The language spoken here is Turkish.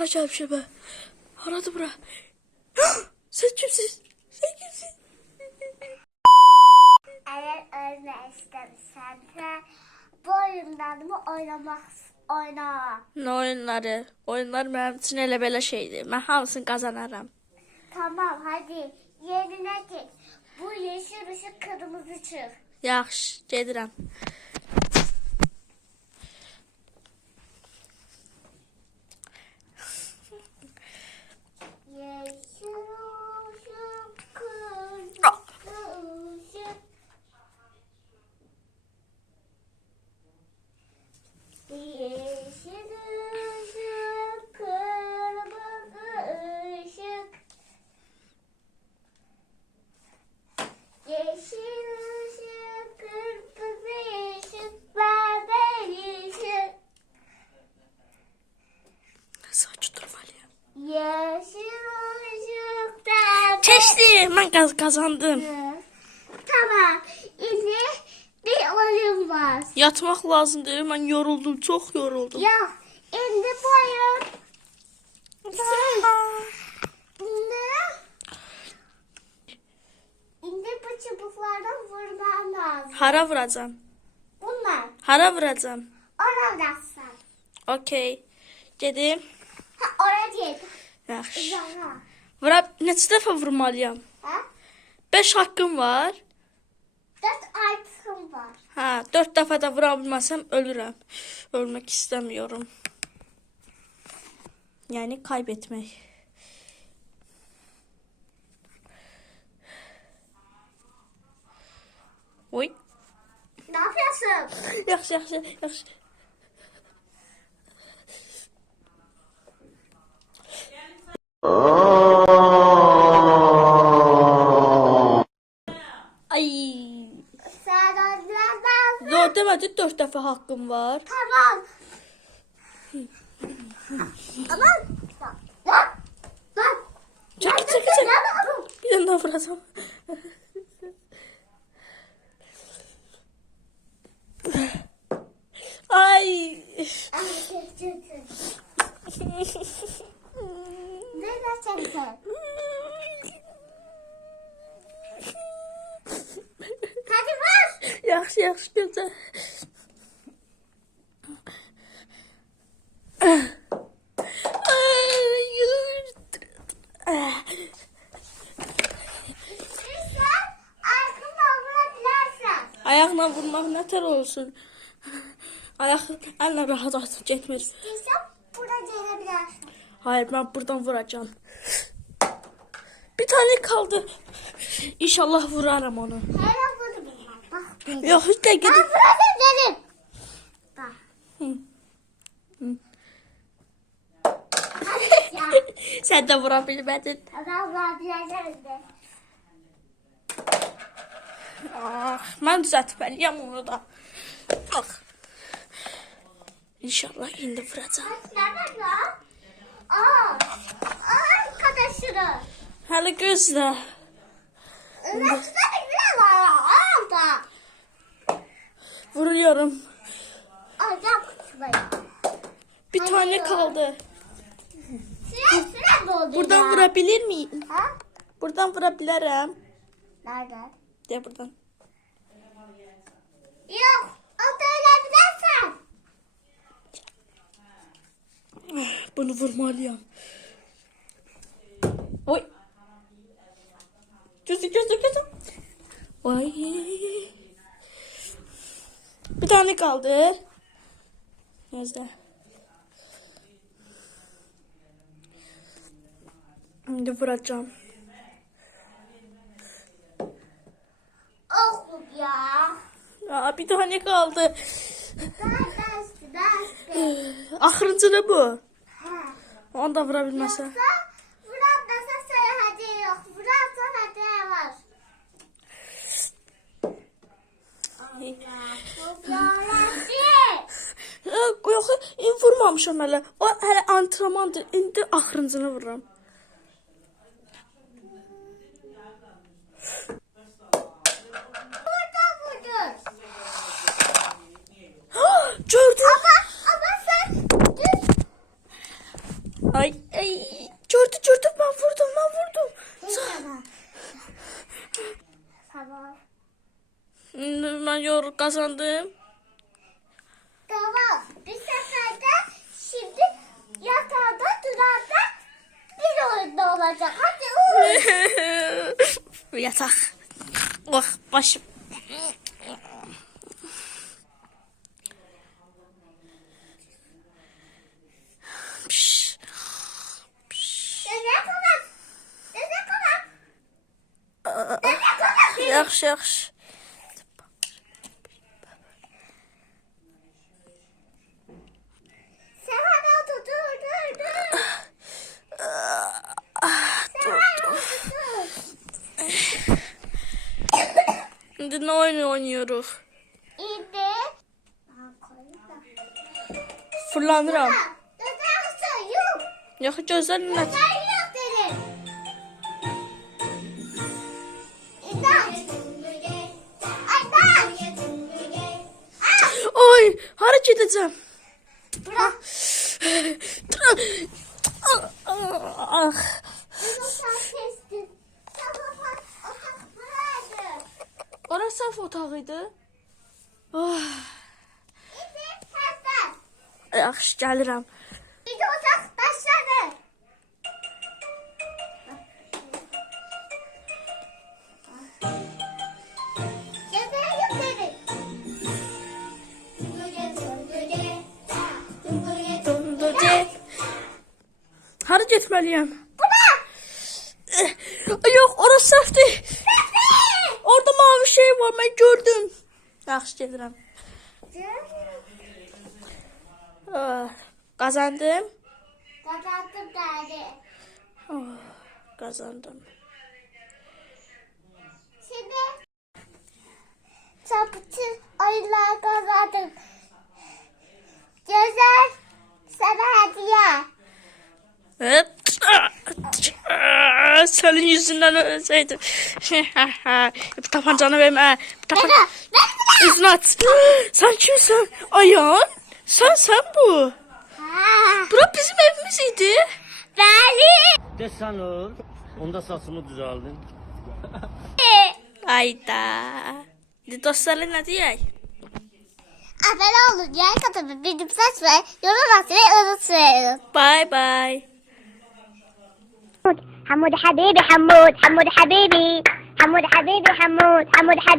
hara gelmişim ben? Haradı bura. Sen kimsin? Sen kimsin? Eğer ölme istemişsen de bu oyunlarımı oynamak oyna. Ne oyunları? Oyunlar benim için elə belə şeydir. Ben hamısını kazanarım. Tamam hadi yerine git. Bu yeşil ışık kırmızı çık. Yaxşı, gedirəm. Yeşil ışık kırmızı Ah! ışık. Yeşil ışık kırmızı ışık. Yeşil ışık kırmızı ışık mavi ışık. Sakin durmalıyım. Yeşil Keçdim, mən qaz kazandım. Tamam. Şimdi bir oyun var. Yatmaq lazımdır. Mən yoruldum, çox yoruldum. Yok. Şimdi bu oyun. Şey. Şimdi bu çubuklardan vurman lazım. Hara vuracam? Bunlar. Hara vuracam? Oradasın. Okey. Gedim. Ha oraya değil. Yaxşı. Yana. Vura neçə dəfə vurmalıyam? Ha? 5 haqqım var. Dört artım var. Ha, 4 dəfə də vura bilməsəm ölürəm. Ölmək istəmiyorum. Yəni kaybetmək. Oy. Ne yapıyorsun? Yaxşı, yaxşı, yaxşı. Ay. Sen demədi 4 dəfə haqqım var. Tamam. Aman. Lan. Lan. Çəkil, çəkil, çəkil. Bir dənə daha vuracam. Ay. Ne gerçekten? Hadi vur. Yaxşı, yaxşı gözəl. Ayaqla vurmaq nətər olsun? Ayaq əllə rahat atıb getmir. İstersen burada gelebilirsin. Hayır, mən buradan vuracağam. Bir tane kaldı. İnşallah vuraram onu. Hele Bak benim. Yox, heç də Ben burada dedim. Bak. Hı. ya. Sən də vura bilmədin. Adam vurabilirsin de. Ah, mən düzəltməliyəm onu da. Bax. İnşallah indi vuracağam. Nerede lan? Aa. Arkadaşını. Hələ gözlə. Nasıl da güzel var. Orada. Vuruyorum. Bir tane kaldı. Doldu Buradan ya. vurabilir miyim? Ha? Buradan vurabilirim. Nerede? De buradan. Yok. Da ölebilirsin. Bunu vurmalıyım. Oy. Gözü gözü gözü. Oy. Tane kaldı. Gözde. Şimdi vuracağım. Oh ya. Aa, bir tane kaldı. Dersi. Axırıncı bu. Ha. Onu da vurabilməsə. Yoksa yok. Vurarsan var. Yox, in vurmamışam hələ. O hələ antrenmandır. İndi axırıncını vururam. Gördün? Ama, ama sen. Ay, ay. Gördü, gördü. Ben vurdum, ben vurdum. Sabah. Sabah yor kazandım. Tamam. Bir seferde şimdi yatağda duranda bir oyunda olacak. Hadi uğur. Yatak. Oh başım. Piş. Dönek İndi ne oyun oynuyoruz? İndi. Fırlanıram. Dönek yok. Yox, gözlərim nə? Sen yok dedim. İmdat. Aydan. Oy, hara gedəcəm? Bırak. Ah. Ora saf otaq idi. Oh, İndi tersten. yaxşı gəlirəm. Bir de ocak başladı. Hara getməliyəm? Var, mən gördüm. Yaxşı gedirəm. Ah, Qazandım. Kazandım derdi. Oh, qazandım. Şimdi çapıcı ayılar kazandım. Güzel sana hediye. Senin yüzünden ölseydim. Tapancanı verme. Tapan... Üzünü aç. Sen kimsin? Ayağın? Sen sen bu. Bura bizim evimiz idi. Beni. Desen ol. Onda saçımı düzəldin. Ayda. İndi dostlarla nə deyək? Abone olun, like atın, bildirim ses ve yorum atın ve unutmayın. Bye bye. حمود حبيبي حمود حمود حبيبي. حمود حبيبي حمود حمود حبيبي.